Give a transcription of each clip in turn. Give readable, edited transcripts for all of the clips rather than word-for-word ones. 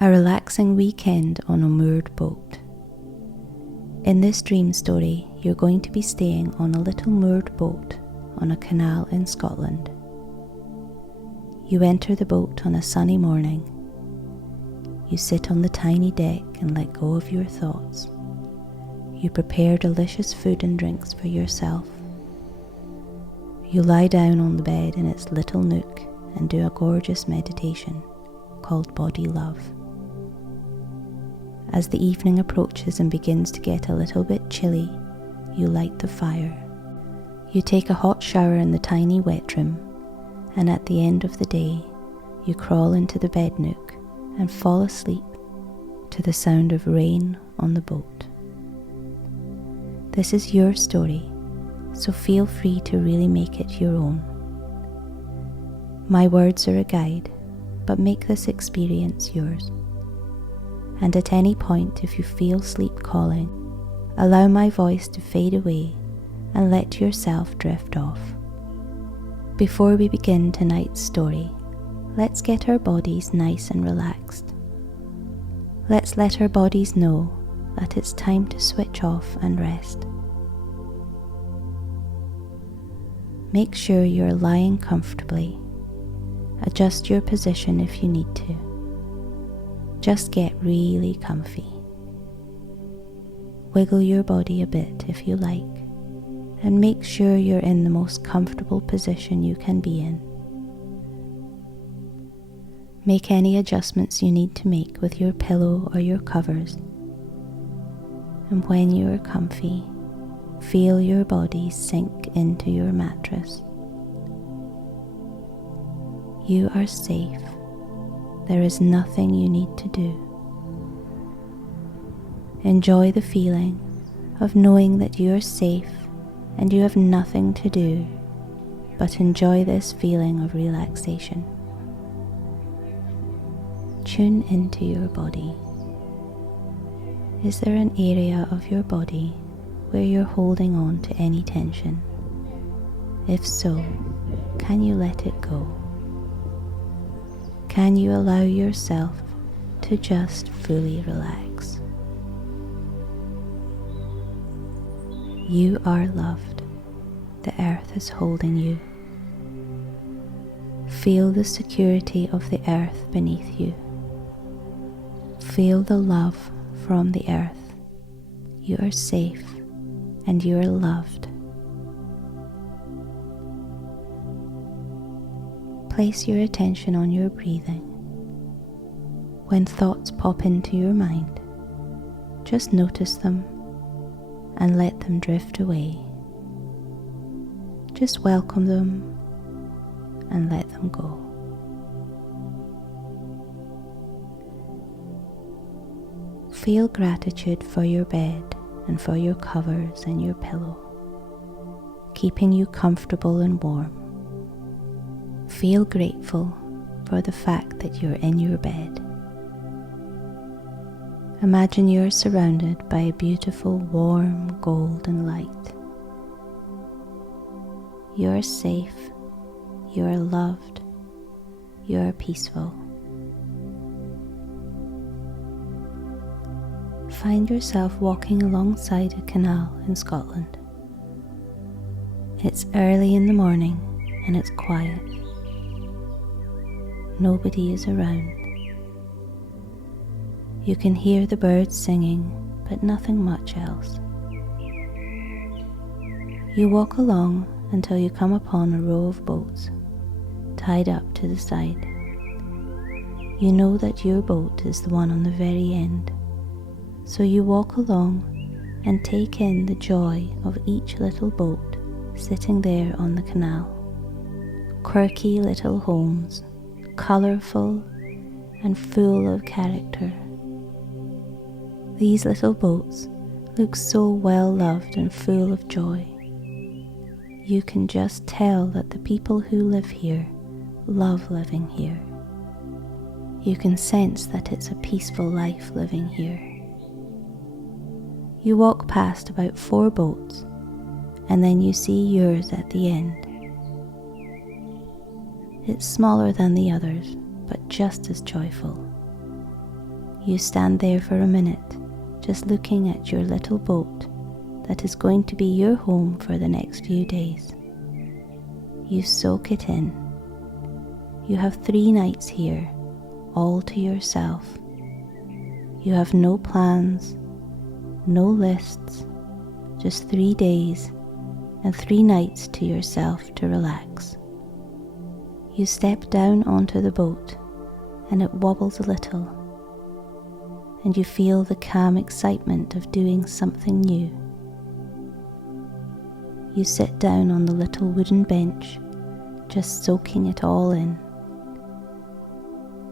A relaxing weekend on a moored boat. In this dream story, you're going to be staying on a little moored boat on a canal in Scotland. You enter the boat on a sunny morning. You sit on the tiny deck and let go of your thoughts. You prepare delicious food and drinks for yourself. You lie down on the bed in its little nook and do a gorgeous meditation called Body Love. As the evening approaches and begins to get a little bit chilly, you light the fire. You take a hot shower in the tiny wet room, and at the end of the day, you crawl into the bed nook and fall asleep to the sound of rain on the boat. This is your story, so feel free to really make it your own. My words are a guide, but make this experience yours. And at any point, if you feel sleep calling, allow my voice to fade away and let yourself drift off. Before we begin tonight's story, let's get our bodies nice and relaxed. Let's let our bodies know that it's time to switch off and rest. Make sure you're lying comfortably. Adjust your position if you need to. Just get really comfy. Wiggle your body a bit if you like, and make sure you're in the most comfortable position you can be in. Make any adjustments you need to make with your pillow or your covers. And when you are comfy, feel your body sink into your mattress. You are safe. There is nothing you need to do. Enjoy the feeling of knowing that you are safe and you have nothing to do, but enjoy this feeling of relaxation. Tune into your body. Is there an area of your body where you're holding on to any tension? If so, can you let it go? Can you allow yourself to just fully relax? You are loved. The earth is holding you. Feel the security of the earth beneath you. Feel the love from the earth. You are safe and you are loved. Place your attention on your breathing. When thoughts pop into your mind, just notice them and let them drift away. Just welcome them and let them go. Feel gratitude for your bed and for your covers and your pillow, keeping you comfortable and warm. Feel grateful for the fact that you're in your bed. Imagine you're surrounded by a beautiful, warm, golden light. You are safe, you are loved, you are peaceful. Find yourself walking alongside a canal in Scotland. It's early in the morning and it's quiet. Nobody is around. You can hear the birds singing, but nothing much else. You walk along until you come upon a row of boats tied up to the side. You know that your boat is the one on the very end, so you walk along and take in the joy of each little boat sitting there on the canal. Quirky little homes, colourful and full of character. These little boats look so well loved and full of joy. You can just tell that the people who live here love living here. You can sense that it's a peaceful life living here. You walk past about 4 boats and then you see yours at the end. It's smaller than the others, but just as joyful. You stand there for a minute, just looking at your little boat that is going to be your home for the next few days. You soak it in. You have 3 nights here, all to yourself. You have no plans, no lists, just 3 days and 3 nights to yourself to relax. You step down onto the boat and it wobbles a little, and you feel the calm excitement of doing something new. You sit down on the little wooden bench, just soaking it all in.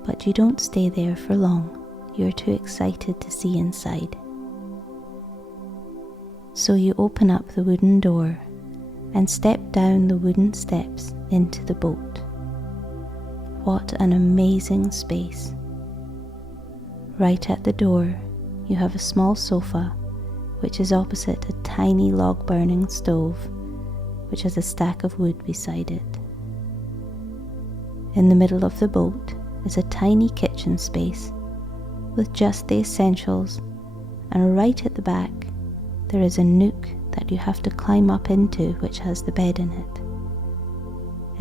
But you don't stay there for long. You're too excited to see inside. So you open up the wooden door and step down the wooden steps into the boat. What an amazing space. Right at the door, you have a small sofa, which is opposite a tiny log-burning stove, which has a stack of wood beside it. In the middle of the boat is a tiny kitchen space with just the essentials, and right at the back there is a nook that you have to climb up into, which has the bed in it.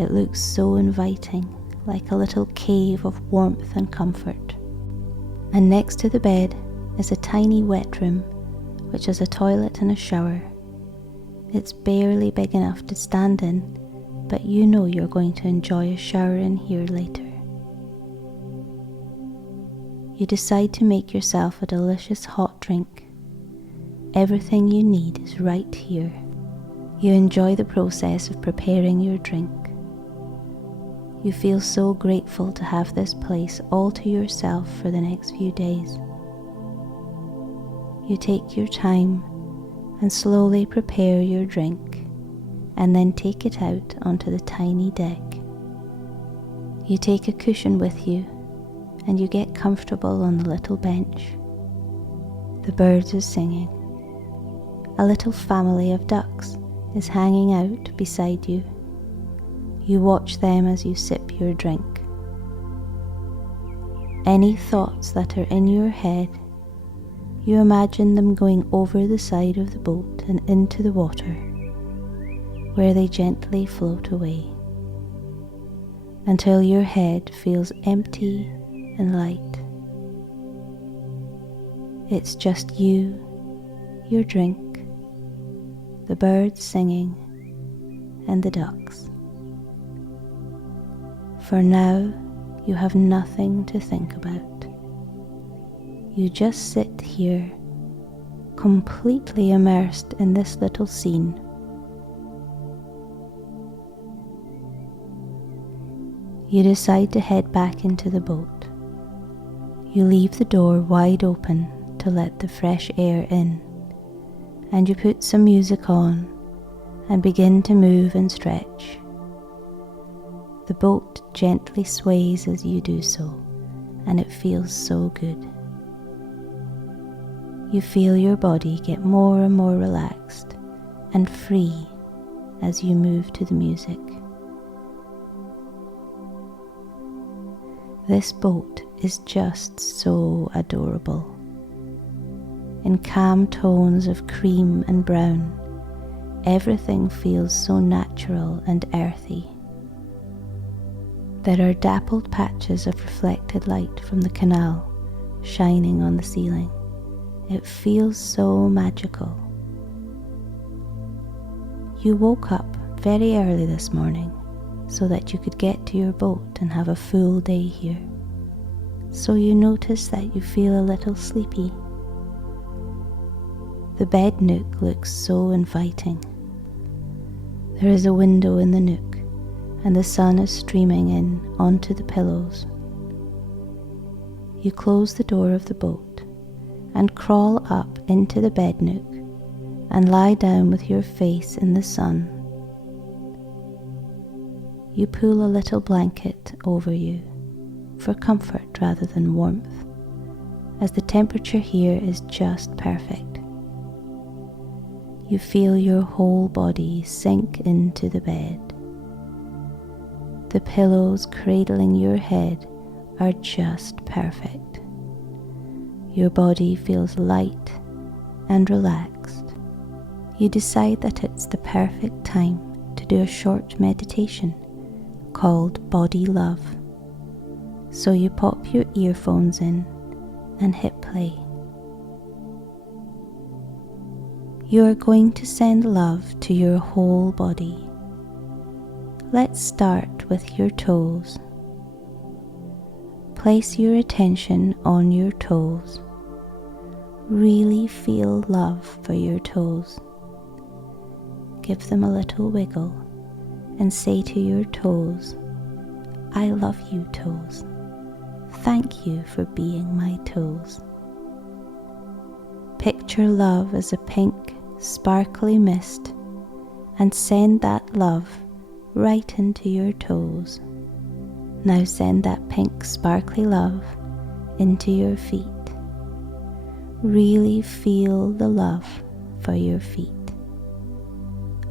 It looks so inviting, like a little cave of warmth and comfort. And next to the bed is a tiny wet room, which has a toilet and a shower. It's barely big enough to stand in, but you know you're going to enjoy a shower in here later. You decide to make yourself a delicious hot drink. Everything you need is right here. You enjoy the process of preparing your drink. You feel so grateful to have this place all to yourself for the next few days. You take your time and slowly prepare your drink, and then take it out onto the tiny deck. You take a cushion with you, and you get comfortable on the little bench. The birds are singing. A little family of ducks is hanging out beside you. You watch them as you sip your drink. Any thoughts that are in your head, you imagine them going over the side of the boat and into the water, where they gently float away, until your head feels empty and light. It's just you, your drink, the birds singing, and the ducks. For now, you have nothing to think about. You just sit here, completely immersed in this little scene. You decide to head back into the boat. You leave the door wide open to let the fresh air in, and you put some music on and begin to move and stretch. The boat gently sways as you do so, and it feels so good. You feel your body get more and more relaxed and free as you move to the music. This boat is just so adorable. In calm tones of cream and brown, everything feels so natural and earthy. There are dappled patches of reflected light from the canal shining on the ceiling. It feels so magical. You woke up very early this morning so that you could get to your boat and have a full day here. So you notice that you feel a little sleepy. The bed nook looks so inviting. There is a window in the nook, and the sun is streaming in onto the pillows. You close the door of the boat and crawl up into the bed nook and lie down with your face in the sun. You pull a little blanket over you for comfort rather than warmth, as the temperature here is just perfect. You feel your whole body sink into the bed. The pillows cradling your head are just perfect. Your body feels light and relaxed. You decide that it's the perfect time to do a short meditation called Body Love. So you pop your earphones in and hit play. You are going to send love to your whole body. Let's start with your toes. Place your attention on your toes. Really feel love for your toes. Give them a little wiggle and say to your toes, I love you, toes. Thank you for being my toes. Picture love as a pink, sparkly mist and send that love right into your toes. Now send that pink, sparkly love into your feet. Really feel the love for your feet.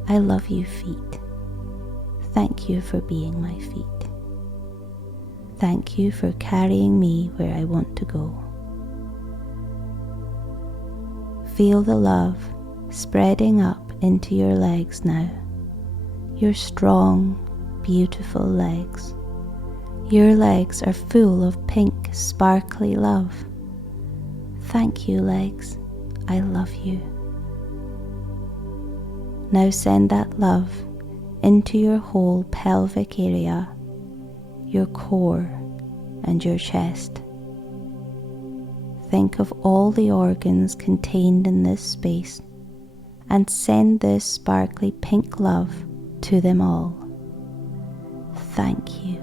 I love you, feet. Thank you for being my feet. Thank you for carrying me where I want to go. Feel the love spreading up into your legs now. Your strong, beautiful legs. Your legs are full of pink, sparkly love. Thank you, legs. I love you. Now send that love into your whole pelvic area, your core and your chest. Think of all the organs contained in this space and send this sparkly pink love to them all. Thank you.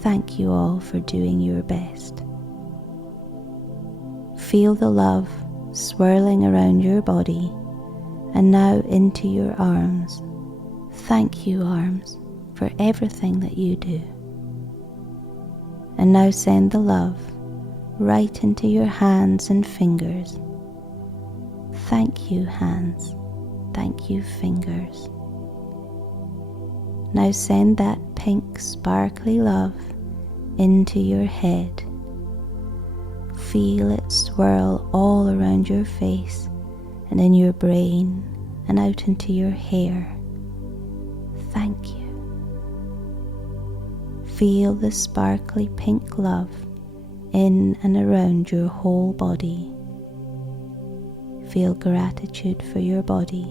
Thank you all for doing your best. Feel the love swirling around your body and now into your arms. Thank you, arms, for everything that you do. And now send the love right into your hands and fingers. Thank you, hands. Thank you, fingers. Now send that pink, sparkly love into your head. Feel it swirl all around your face and in your brain and out into your hair. Thank you. Feel the sparkly pink love in and around your whole body. Feel gratitude for your body.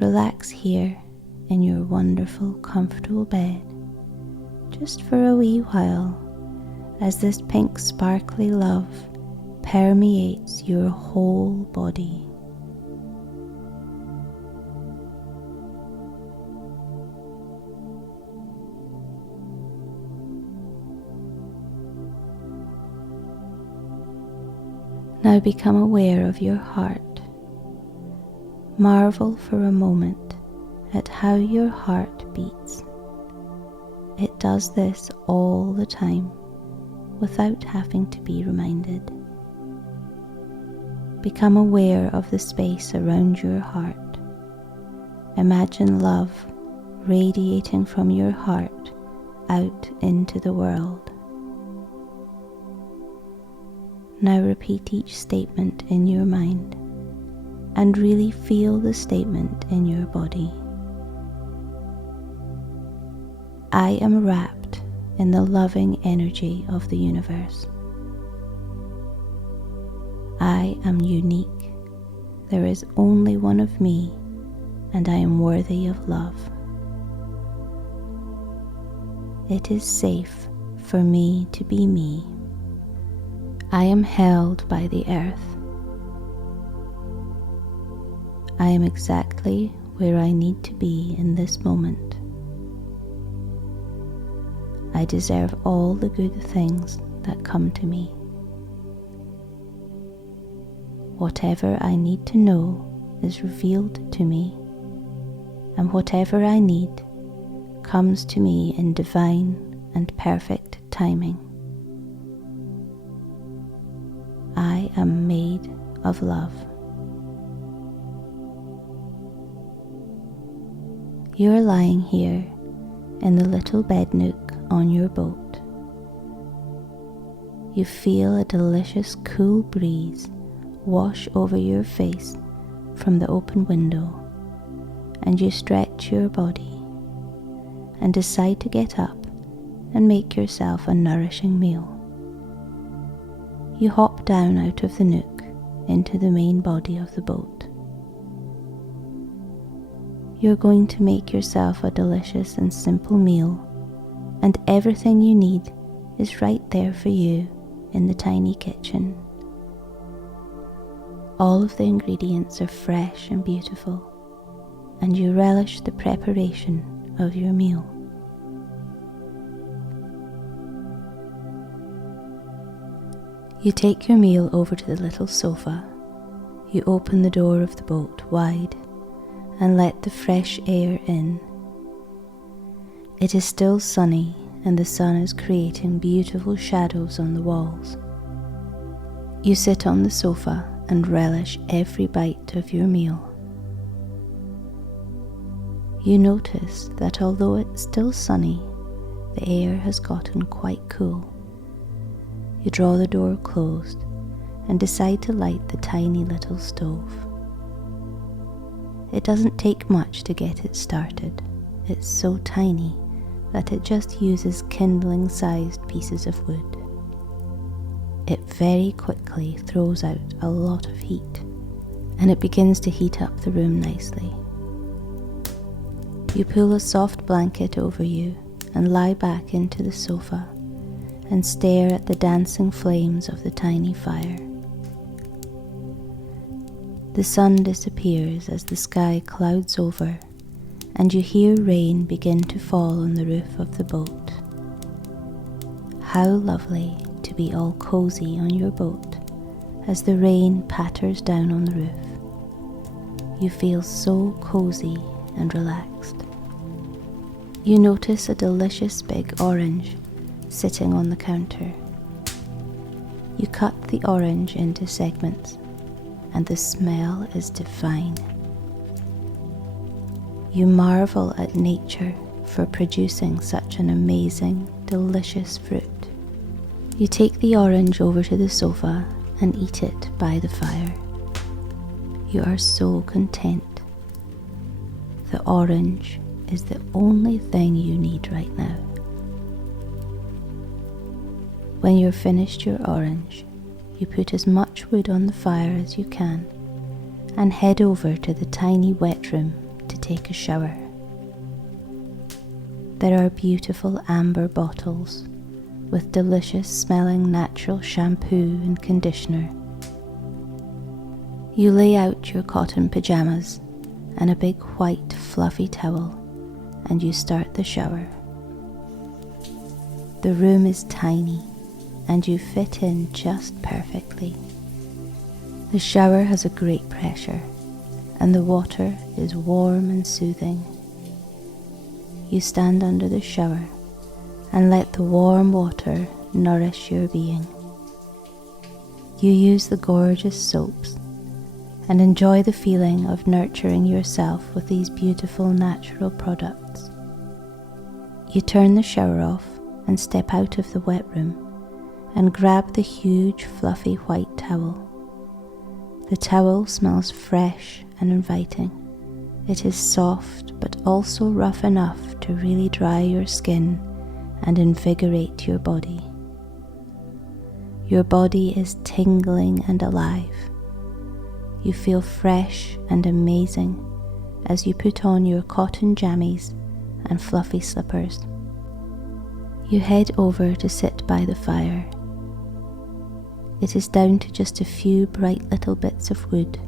Relax here in your wonderful, comfortable bed, just for a wee while, as this pink, sparkly love permeates your whole body. Now become aware of your heart. Marvel for a moment at how your heart beats. It does this all the time without having to be reminded. Become aware of the space around your heart. Imagine love radiating from your heart out into the world. Now repeat each statement in your mind and really feel the statement in your body. I am wrapped in the loving energy of the universe. I am unique. There is only one of me, and I am worthy of love. It is safe for me to be me. I am held by the earth. I am exactly where I need to be in this moment. I deserve all the good things that come to me. Whatever I need to know is revealed to me, and whatever I need comes to me in divine and perfect timing. I am made of love. You are lying here in the little bed nook on your boat. You feel a delicious cool breeze wash over your face from the open window, and you stretch your body and decide to get up and make yourself a nourishing meal. You hop down out of the nook into the main body of the boat. You're going to make yourself a delicious and simple meal, and everything you need is right there for you in the tiny kitchen. All of the ingredients are fresh and beautiful, and you relish the preparation of your meal. You take your meal over to the little sofa. You open the door of the boat wide and let the fresh air in. It is still sunny and the sun is creating beautiful shadows on the walls. You sit on the sofa and relish every bite of your meal. You notice that although it's still sunny, the air has gotten quite cool. You draw the door closed and decide to light the tiny little stove. It doesn't take much to get it started. It's so tiny that it just uses kindling-sized pieces of wood. It very quickly throws out a lot of heat, and it begins to heat up the room nicely. You pull a soft blanket over you and lie back into the sofa and stare at the dancing flames of the tiny fire. The sun disappears as the sky clouds over, and you hear rain begin to fall on the roof of the boat. How lovely to be all cozy on your boat as the rain patters down on the roof. You feel so cozy and relaxed. You notice a delicious big orange sitting on the counter. You cut the orange into segments, and the smell is divine. You marvel at nature for producing such an amazing, delicious fruit. You take the orange over to the sofa and eat it by the fire. You are so content. The orange is the only thing you need right now. When you're finished your orange, you put as much wood on the fire as you can and head over to the tiny wet room to take a shower. There are beautiful amber bottles with delicious smelling natural shampoo and conditioner. You lay out your cotton pajamas and a big white fluffy towel, and you start the shower. The room is tiny and you fit in just perfectly. The shower has a great pressure and the water is warm and soothing. You stand under the shower and let the warm water nourish your being. You use the gorgeous soaps and enjoy the feeling of nurturing yourself with these beautiful natural products. You turn the shower off and step out of the wet room and grab the huge fluffy white towel. The towel smells fresh and inviting. It is soft but also rough enough to really dry your skin and invigorate your body. Your body is tingling and alive. You feel fresh and amazing as you put on your cotton jammies and fluffy slippers. You head over to sit by the fire. It is down to just a few bright little bits of wood,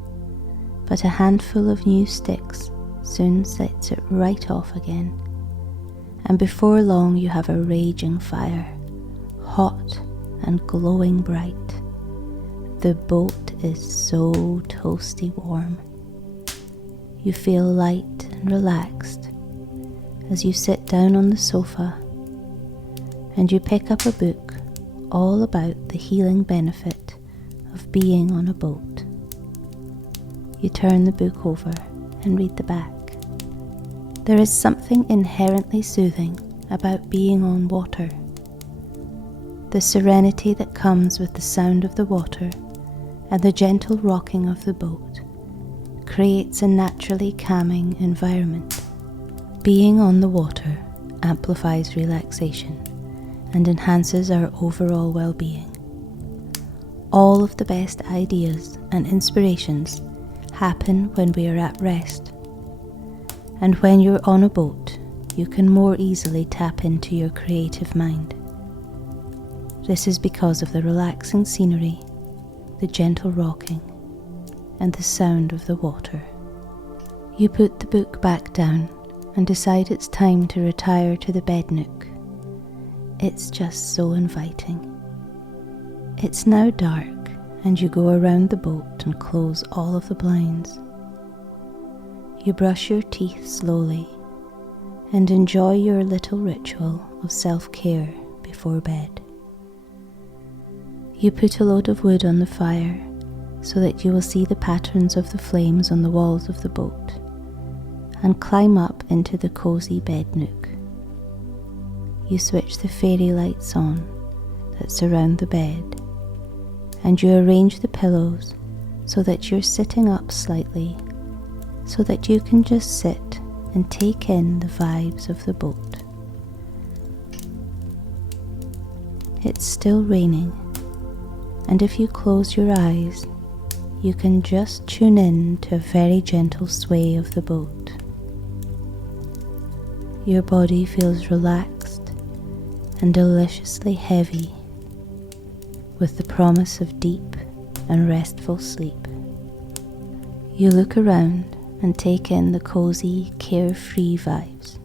but a handful of new sticks soon sets it right off again, and before long you have a raging fire, hot and glowing bright. The boat is so toasty warm. You feel light and relaxed as you sit down on the sofa and you pick up a book all about the healing benefit of being on a boat. You turn the book over and read the back. There is something inherently soothing about being on water. The serenity that comes with the sound of the water and the gentle rocking of the boat creates a naturally calming environment. Being on the water amplifies relaxation and enhances our overall well-being. All of the best ideas and inspirations happen when we are at rest. And when you're on a boat, you can more easily tap into your creative mind. This is because of the relaxing scenery, the gentle rocking, and the sound of the water. You put the book back down and decide it's time to retire to the bed nook. It's just so inviting. It's now dark and you go around the boat and close all of the blinds. You brush your teeth slowly and enjoy your little ritual of self-care before bed. You put a load of wood on the fire so that you will see the patterns of the flames on the walls of the boat, and climb up into the cozy bed nook. You switch the fairy lights on that surround the bed, and you arrange the pillows so that you're sitting up slightly, so that you can just sit and take in the vibes of the boat. It's still raining, and if you close your eyes, you can just tune in to a very gentle sway of the boat. Your body feels relaxed and deliciously heavy, with the promise of deep and restful sleep. You look around and take in the cozy, carefree vibes.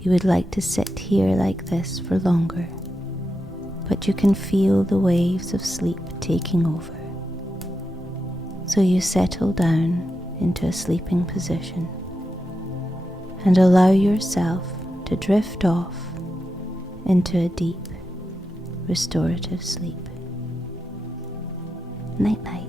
You would like to sit here like this for longer, but you can feel the waves of sleep taking over. So you settle down into a sleeping position and allow yourself to drift off into a deep, restorative sleep. Night night.